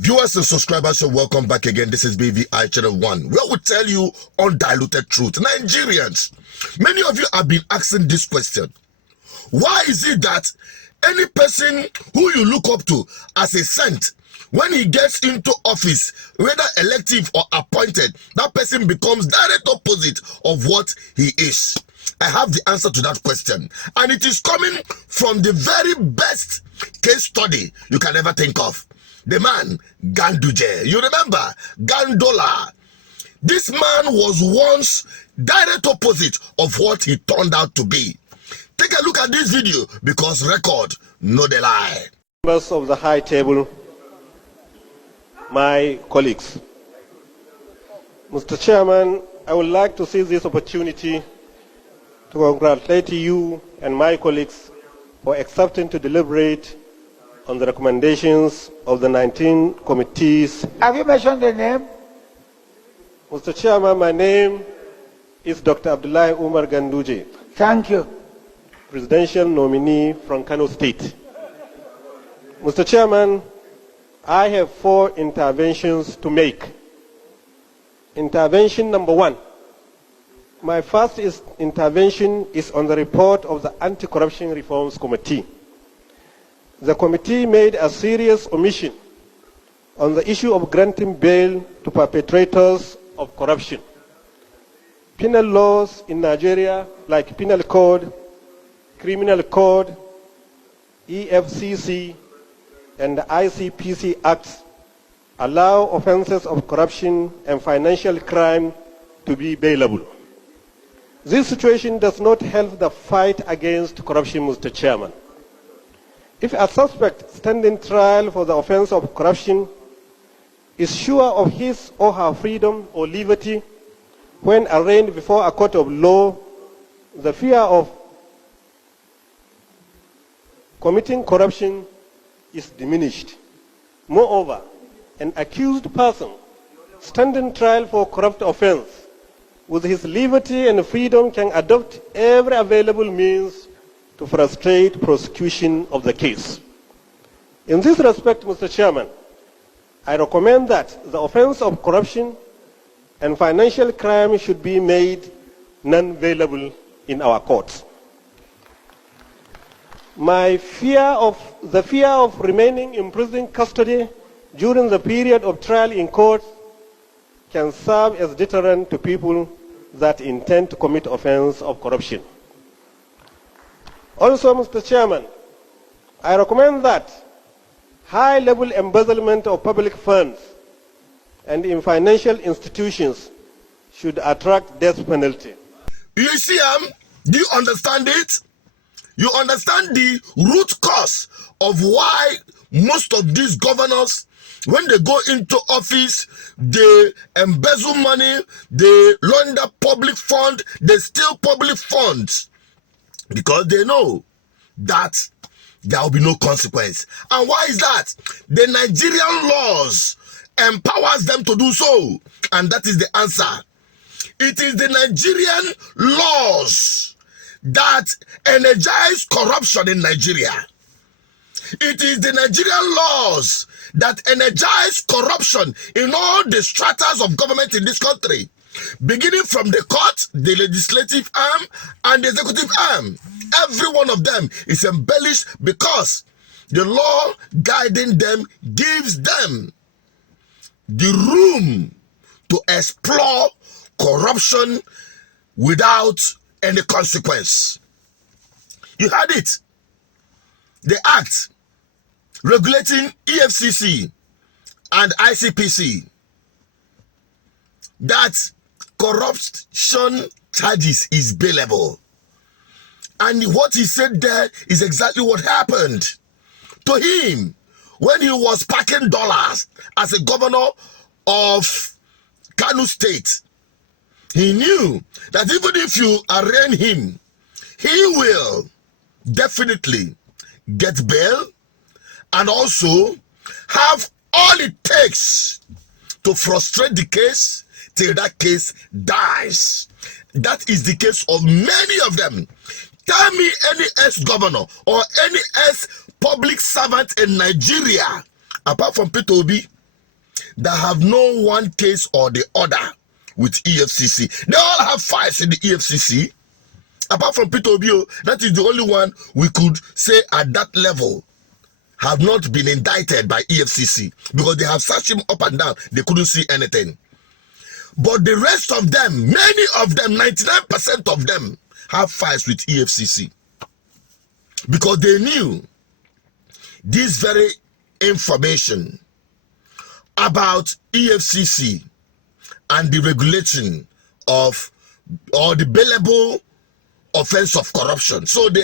Viewers and subscribers, welcome back again. This is BVI Channel 1, where we tell you undiluted truth. Nigerians, many of you have been asking this question. Why is it that any person who you look up to as a saint, when he gets into office, whether elective or appointed, that person becomes direct opposite of what he is? I have the answer to that question, and it is coming from the very best case study you can ever think of. The man, Ganduje. You remember, Gandola. This man was once direct opposite of what he turned out to be. Take a look at this video, because record no dey lie. Members of the high table, my colleagues. Mr. Chairman, I would like to seize this opportunity to congratulate you and my colleagues for accepting to deliberate on the recommendations of the 19 committees. Have you mentioned the name? Mr. Chairman, my name is Dr. Abdullahi Umar Ganduje. Thank you. Presidential nominee from Kano State. Mr. Chairman, I have 4 interventions to make. Intervention number 1. My first intervention is on the report of the Anti-Corruption Reforms Committee. The committee made a serious omission on the issue of granting bail to perpetrators of corruption. Penal laws in Nigeria, like Penal Code, Criminal Code, EFCC, and the ICPC Acts, allow offenses of corruption and financial crime to be bailable. This situation does not help the fight against corruption, Mr. Chairman. If a suspect standing trial for the offense of corruption is sure of his or her freedom or liberty when arraigned before a court of law, the fear of committing corruption is diminished. Moreover, an accused person standing trial for corrupt offense with his liberty and freedom can adopt every available means to frustrate prosecution of the case. In this respect, Mr. Chairman, I recommend that the offense of corruption and financial crime should be made non-bailable in our courts. The fear of remaining in prison custody during the period of trial in court can serve as deterrent to people that intend to commit offense of corruption. Also, Mr. Chairman, I recommend that high-level embezzlement of public funds and in financial institutions should attract death penalty. You see, do you understand it? You understand the root cause of why most of these governors, when they go into office, they embezzle money, they launder public fund, they steal public funds, because they know that there will be no consequence. And why is that? The Nigerian laws empowers them to do so, and that is the answer. It is the Nigerian laws that energize corruption in Nigeria. It is the Nigerian laws that energize corruption in all the stratas of government in this country, beginning from the court, the legislative arm, and the executive arm. Every one of them is embellished because the law guiding them gives them the room to explore corruption without any consequence. You had it. The act regulating EFCC and ICPC, that corruption charges is bailable. And what he said there is exactly what happened to him when he was packing dollars as a governor of Kano State. He knew that even if you arraign him, he will definitely get bail and also have all it takes to frustrate the case till that case dies. That is the case of many of them. Tell me any ex-governor or any ex-public servant in Nigeria, apart from Peter Obi, that have no one case or the other with EFCC. They all have files in the EFCC. Apart from Peter Obio, that is the only one we could say at that level have not been indicted by EFCC, because they have searched him up and down. They couldn't see anything. But the rest of them, many of them, 99% of them, have files with EFCC, because they knew this very information about EFCC and the regulation of, or the bailable offense of corruption. So they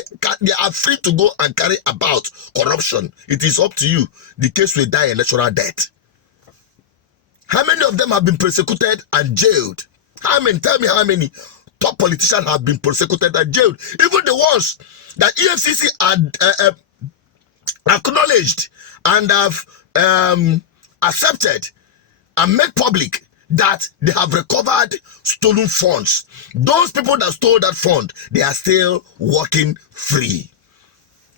are free to go and carry about corruption. It is up to you. The case will die a natural death. How many of them have been persecuted and jailed? How many? Tell me how many top politicians have been persecuted and jailed? Even the ones that EFCC had acknowledged and have accepted and made public that they have recovered stolen funds. Those people that stole that fund, they are still walking free.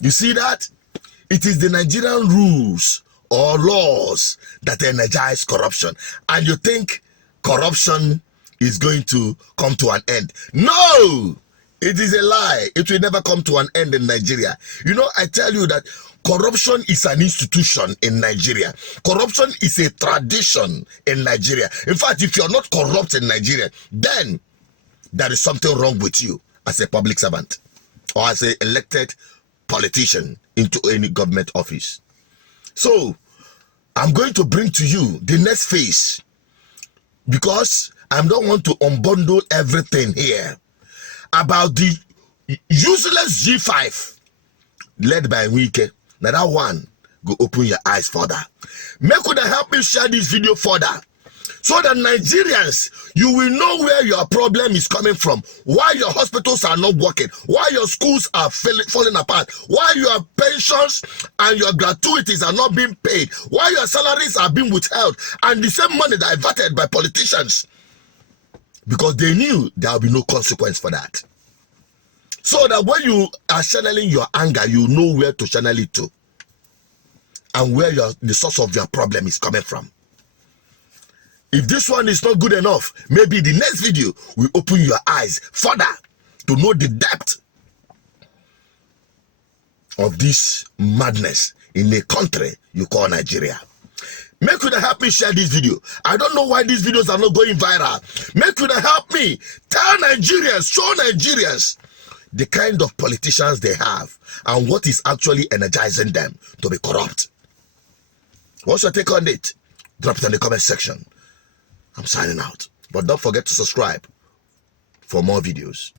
You see that? It is the Nigerian rules or laws that energize corruption. And you think corruption is going to come to an end. No! It is a lie. It will never come to an end in Nigeria. You know, I tell you that corruption is an institution in Nigeria. Corruption is a tradition in Nigeria. In fact, if you're not corrupt in Nigeria, then there is something wrong with you as a public servant or as an elected politician into any government office. So, I'm going to bring to you the next phase, because I don't want to unbundle everything here about the useless G5 led by Wike. Now that one go open your eyes further. Make could help me share this video further, so that Nigerians, you will know where your problem is coming from, why your hospitals are not working, why your schools are falling apart, why your pensions and your gratuities are not being paid, why your salaries are being withheld, and the same money diverted by politicians, because they knew there will be no consequence for that. So that when you are channeling your anger, you know where to channel it to, and where the source of your problem is coming from. If this one is not good enough, maybe the next video will open your eyes further to know the depth of this madness in a country you call Nigeria. Make you help me share this video. I don't know why these videos are not going viral. Make you help me tell Nigerians, show Nigerians the kind of politicians they have and what is actually energizing them to be corrupt. What's your take on it? Drop it in the comment section. I'm signing out. But don't forget to subscribe for more videos.